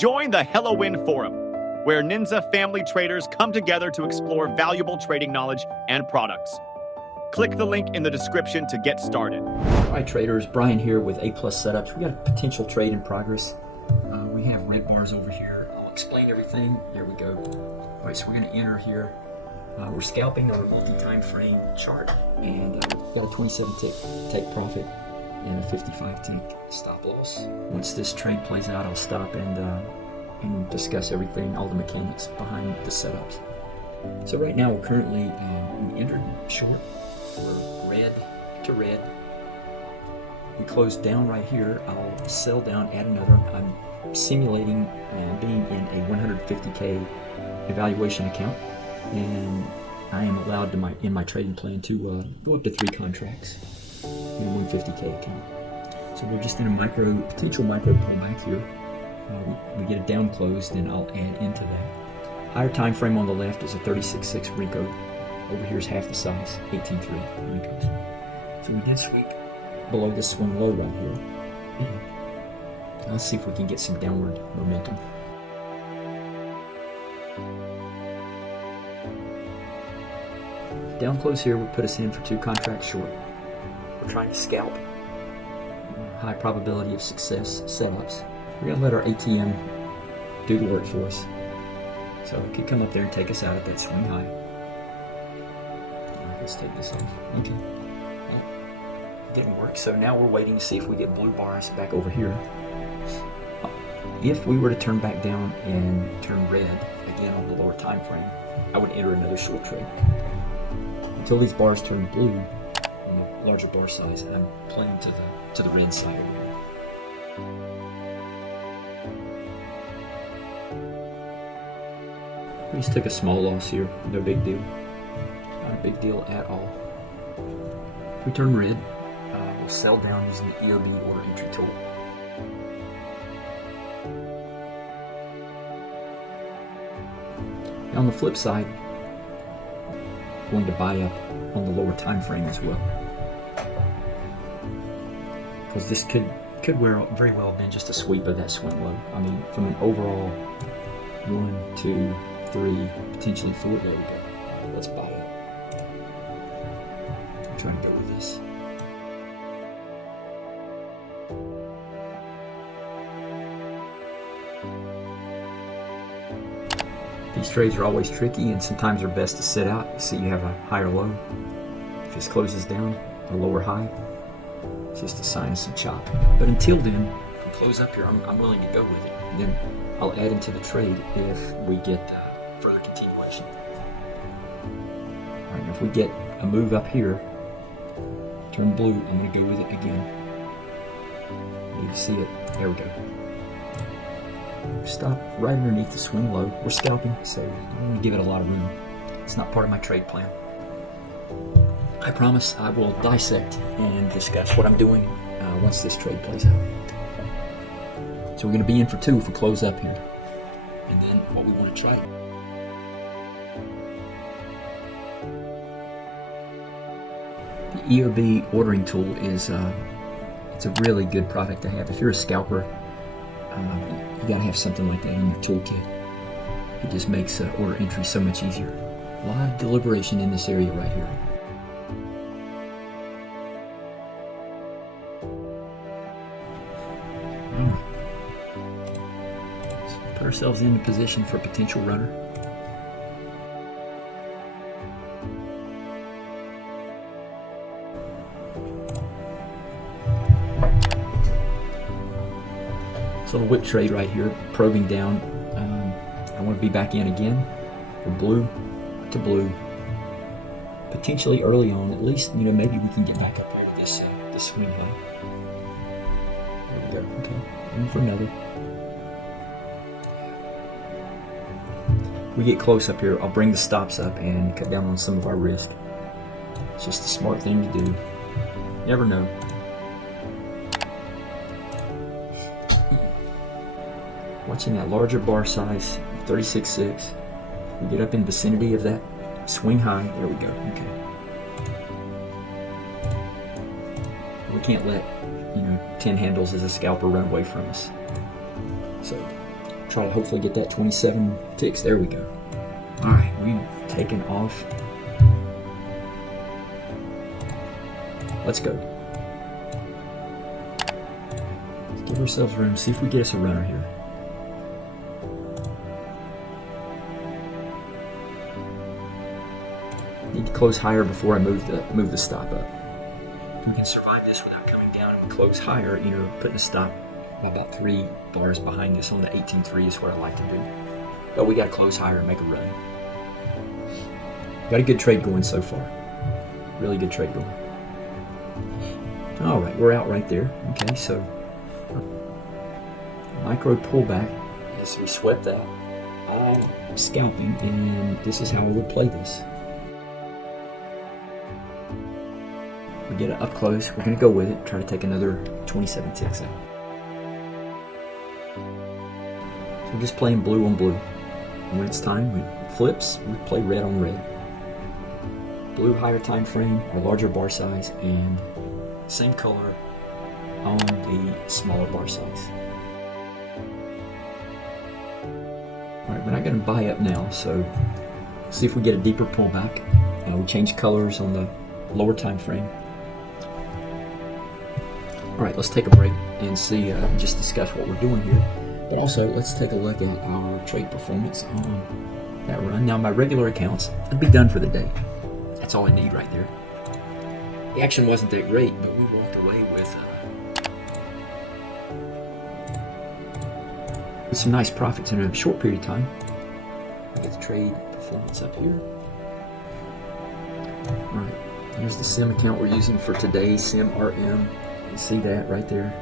Join the Hello Win Forum, where ninZaFamily traders come together to explore valuable trading knowledge and products. Click the link in the description to get started. Hi traders, Brian here with A+ Setups. We got a potential trade in progress. We have red bars over here. I'll explain everything. There we go. All right, so we're going to enter here. We're scalping on a multi-timeframe chart, and we've got a 27 tick take profit and a 55 tick stop loss. Once this trade plays out, I'll stop and discuss everything, all the mechanics behind the setups. So right now we're currently we entered short. We're red to red. We close down right here. I'll sell down, add another. I'm simulating being in a 150K evaluation account, and I am allowed to in my trading plan to go up to 3 contracts in a 150K account. So we're just in a potential micro pullback here. We get a down close, then I'll add into that. Higher time frame on the left is a 36.6 Rico. Over here is half the size, 18.3 Ricos. So we did sweep below this swing low right here. Let's see if we can get some downward momentum. Down close here will put us in for 2 contracts short. We're trying to scalp. High probability of success setups. We're going to let our ATM do the work for us. So it could come up there and take us out at that swing high. Let's take this off. Okay. Didn't work, so now we're waiting to see if we get blue bars back over here. If we were to turn back down and turn red again on the lower time frame, I would enter another short trade. Until these bars turn blue on the larger bar size, I'm playing to the red side over here. We just took a small loss here, no big deal. Not a big deal at all. If we turn red, we'll sell down using the EOB order entry tool. Now on the flip side, I'm going to buy up on the lower time frame as well, because this could very well have been just a sweep of that swing low. I mean, from an overall 1, 2, 3, potentially 4. There we go. Let's buy it. I'm trying to go with this. These trades are always tricky, and sometimes they're best to sit out. You see you have a higher low. If this closes down, a lower high, it's just a sign of some chop. But until then, if we close up here, I'm willing to go with it. And then I'll add into the trade if we get further continuation. All right, if we get a move up here, turn blue, I'm going to go with it again. You can see it. There we go. Stop right underneath the swing low. We're scalping, so I'm going to give it a lot of room. It's not part of my trade plan. I promise I will dissect and discuss what I'm doing once this trade plays out. So we're going to be in for 2 if we close up here. And then what we want to try. The EOB ordering tool is it's a really good product to have. If you're a scalper, you gotta have something like that in your toolkit. It just makes order entry so much easier. A lot of deliberation in this area right here. Let's put ourselves into position for a potential runner. So a whip trade right here, probing down. I want to be back in again. We're blue to blue. Potentially early on, at least, maybe we can get back up here to this swing high. There we go. Okay, in for another. We get close up here. I'll bring the stops up and cut down on some of our risk. It's just a smart thing to do. Never know. Watching that larger bar size, 36.6. We get up in vicinity of that swing high. There we go. Okay. We can't let 10 handles as a scalper run away from us. So try to hopefully get that 27 ticks. There we go. All right, we've taken off. Let's go. Let's give ourselves room. See if we get us a runner here. Need to close higher before I move the stop up. We can survive this without coming down and close higher, you know, putting a stop about 3 bars behind this on the 18.3 is what I like to do. But we got to close higher and make a run. Got a good trade going so far. Really good trade going. All right, we're out right there. Okay, so micro pullback as we swept that. I'm scalping, and this is how I would play this. We get it up close. We're going to go with it. Try to take another 27 ticks out. So we're just playing blue on blue. And when it's time, we flips. We play red on red. Blue higher time frame, or larger bar size, and same color on the smaller bar size. All right, we're not going to buy up now, so see if we get a deeper pullback. We change colors on the lower time frame. All right, let's take a break and see, just discuss what we're doing here. But also, let's take a look at our trade performance on that run. Now, my regular accounts, I'd be done for the day. That's all I need right there. The action wasn't that great, but we walked away with some nice profits in a short period of time. Get the trade performance up here. All right, here's the sim account we're using for today, sim RM. You see that right there.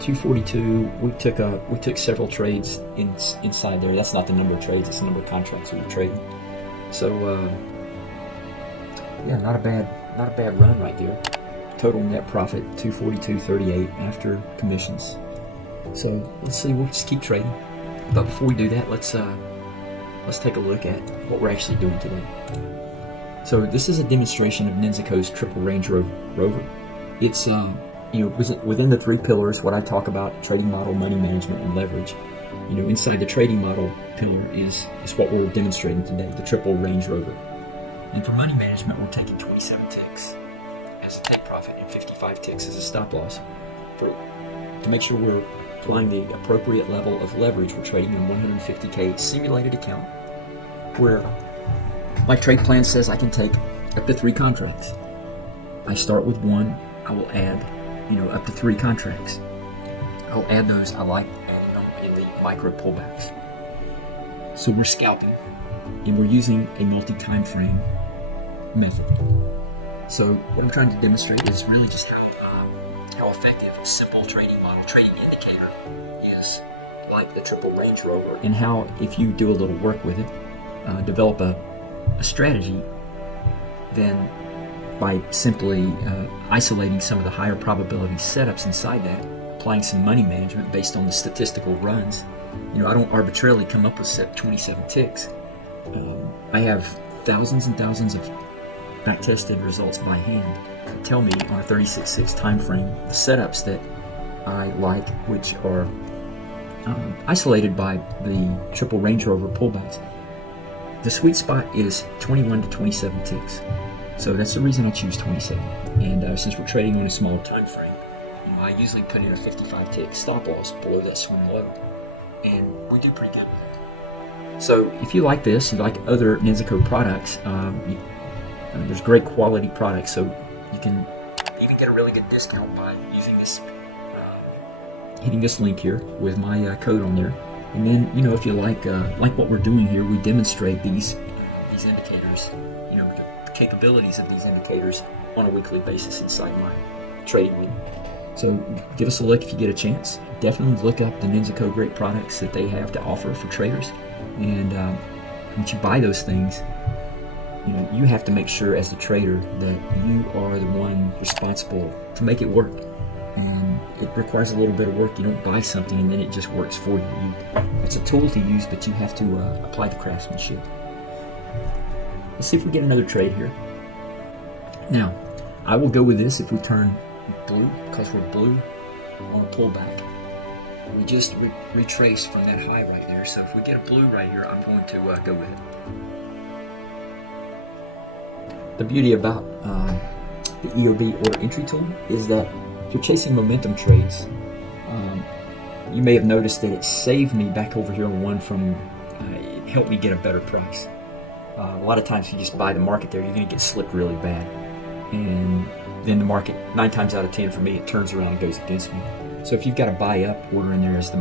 242. We took several trades inside there. That's not the number of trades; it's the number of contracts we were trading. So yeah, not a bad run right there. Total net profit 242.38 after commissions. So let's see. We'll just keep trading. But before we do that, let's take a look at what we're actually doing today. So this is a demonstration of NINZA's triple Range Rover. It's within the 3 pillars, what I talk about: trading model, money management, and leverage. Inside the trading model pillar is what we're demonstrating today, the triple Range Rover. And for money management, we're taking 27 ticks as a take profit and 55 ticks as a stop loss. To make sure we're applying the appropriate level of leverage, we're trading in 150K simulated account where my trade plan says I can take up to 3 contracts. I start with 1. I will add, up to 3 contracts. I'll add those. I like adding them in the micro pullbacks. So we're scalping, and we're using a multi-timeframe method. So what I'm trying to demonstrate is really just how effective a simple trading model, trading indicator is, like the triple Range Rover, and how if you do a little work with it, develop a strategy, then by simply isolating some of the higher probability setups inside that, applying some money management based on the statistical runs. I don't arbitrarily come up with 27 ticks. I have thousands and thousands of back-tested results by hand that tell me on a 36.6 time frame the setups that I like, which are isolated by the triple Range Rover pullbacks. The sweet spot is 21 to 27 ticks. So that's the reason I choose 27. And since we're trading on a smaller time frame, I usually put in a 55 tick stop loss below that swing low, and we do pretty good with it. So if you like this, you like other NINZA products, there's great quality products, so you can even get a really good discount by using this, hitting this link here with my code on there. And then, if you like what we're doing here, we demonstrate these indicators, the capabilities of these indicators on a weekly basis inside my trading room. So give us a look if you get a chance. Definitely look up the NINZA great products that they have to offer for traders. And once you buy those things, you have to make sure as the trader that you are the one responsible to make it work. And it requires a little bit of work. You don't buy something and then it just works for you. It's a tool to use, but you have to apply the craftsmanship. Let's see if we get another trade here. Now, I will go with this if we turn blue, because we're blue on a pullback. we just retrace from that high right there. So if we get a blue right here, I'm going to go with it. The beauty about the EOB order entry tool is that if you're chasing momentum trades, you may have noticed that it saved me back over here on one from, it helped me get a better price. A lot of times if you just buy the market there, you're going to get slipped really bad. And then the market, 9 times out of 10 for me, it turns around and goes against me. So if you've got a buy up order in there, as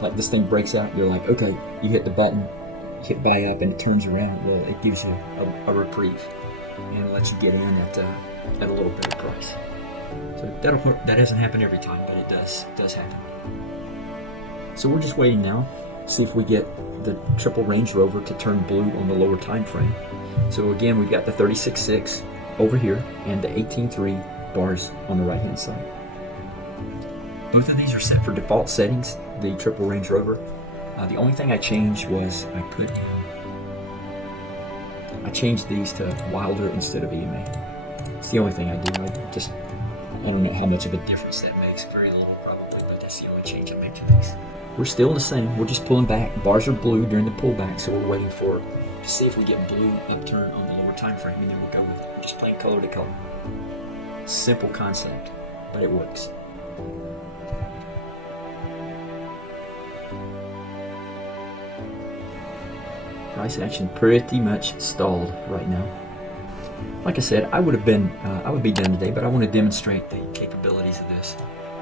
like this thing breaks out, you're like, okay, you hit the button, you hit buy up, and it turns around. Well, it gives you a reprieve and lets you get in at a little better price. So that doesn't happen every time, but it does happen. So we're just waiting now, see if we get the triple Range Rover to turn blue on the lower time frame. So again, we've got the 36.6 over here and the 18.3 bars on the right hand side. Both of these are set for default settings, the triple Range Rover. The only thing I changed was I changed these to Wilder instead of EMA. It's the only thing I do. I don't know how much of a difference that makes. Very little probably, but that's the only change I made to these. We're still the same. We're just pulling back. Bars are blue during the pullback, so we're waiting to see if we get blue upturn on the lower time frame, and then we'll go with it. We're just playing color to color. Simple concept, but it works. Price action pretty much stalled right now. Like I said, I would be done today, but I want to demonstrate the capabilities of this.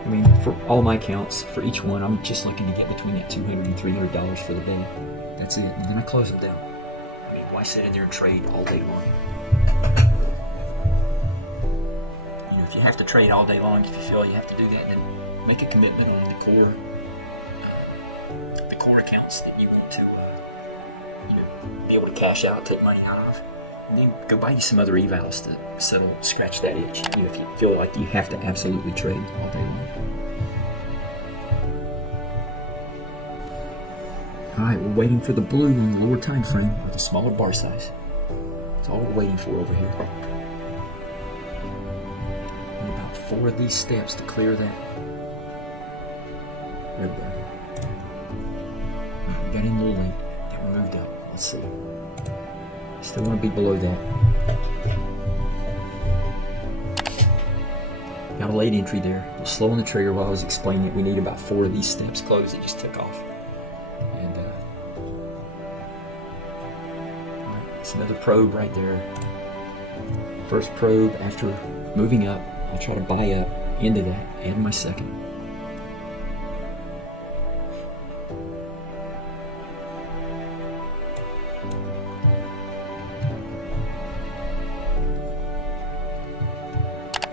I mean, for all my accounts, for each one, I'm just looking to get between that $200 and $300 for the day. That's it, and then I close them down. I mean, why sit in there and trade all day long? You know, if you have to trade all day long, if you feel you have to do that, then make a commitment on the core accounts that you want to be able to cash out, take money out of. And then go buy you some other evals to scratch that itch. You know, if you feel like you have to absolutely trade all day long. All right, we're waiting for the blue on the lower time frame with a smaller bar size. That's all we're waiting for over here. And about 4 of these steps to clear that. There we go. We got in a little late. Then we moved up. Let's see. Still want to be below that. Got a late entry there. I was slow on the trigger while I was explaining it. We need about 4 of these steps closed. It just took off. And all right, it's another probe right there. First probe after moving up. I'll try to buy up into that. Add my second.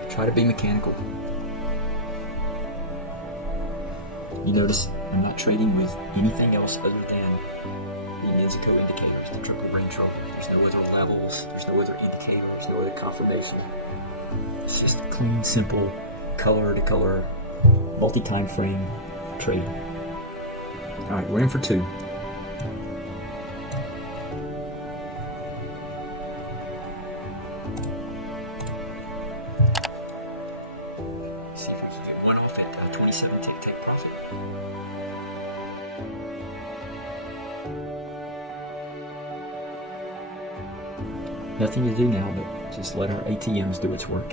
Try to be mechanical. You notice I'm not trading with anything else other than the NINZA indicators, the triple Range Rover. There's no other levels, there's no other indicator, there's no other confirmation. It's just a clean, simple, color to color, multi-time frame trading. Alright, we're in for 2. Nothing to do now but just let our ATMs do its work.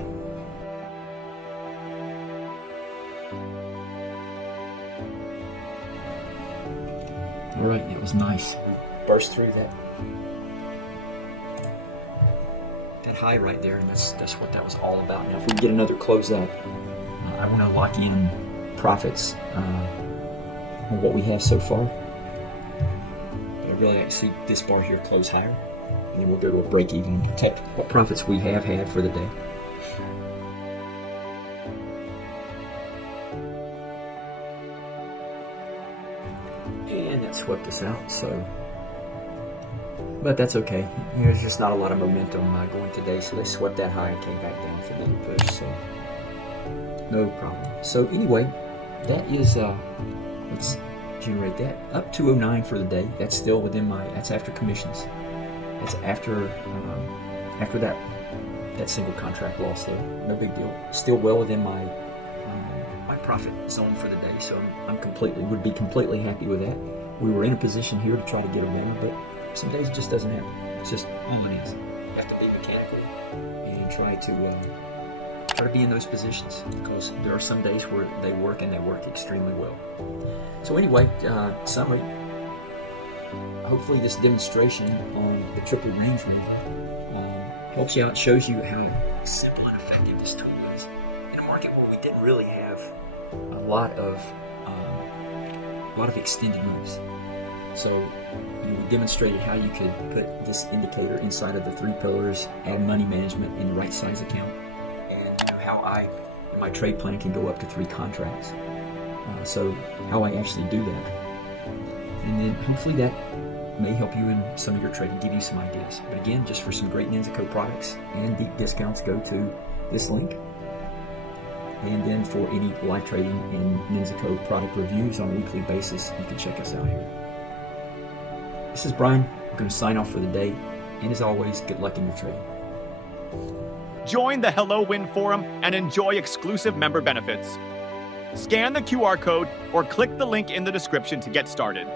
Alright, it was nice. We burst through that high right there, and that's what that was all about. Now if we can get another close up, I want to lock in profits on what we have so far. But I really like to see this bar here close higher. And then we'll go to a break even and protect what profits we have had for the day. And that swept us out, but that's okay. There's just not a lot of momentum going today, so they swept that high and came back down for another push, so no problem. So anyway, that is, let's generate that. Up 209 for the day. That's still within that's after commissions. It's after that single contract loss there. No big deal. Still well within my profit zone for the day, so would be completely happy with that. We were in a position here to try to get a winner, but some days it just doesn't happen. It's just all it is. You have to be mechanical and try to be in those positions, because there are some days where they work and they work extremely well. So anyway, summary. Hopefully this demonstration on the triple range review helps you out, shows you how simple and effective this tool is in a market where we didn't really have a lot of extended moves. So we demonstrated how you could put this indicator inside of the 3 pillars, add money management in the right size account, and how I, in my trade plan, can go up to 3 contracts. So how I actually do that. And then hopefully that may help you in some of your trading, give you some ideas. But again, just for some great NINZA Code products and deep discounts, go to this link. And then for any live trading and NINZA Code product reviews on a weekly basis, you can check us out here. This is Brian. I'm going to sign off for the day. And as always, good luck in your trading. Join the Hello Win Forum and enjoy exclusive member benefits. Scan the QR code or click the link in the description to get started.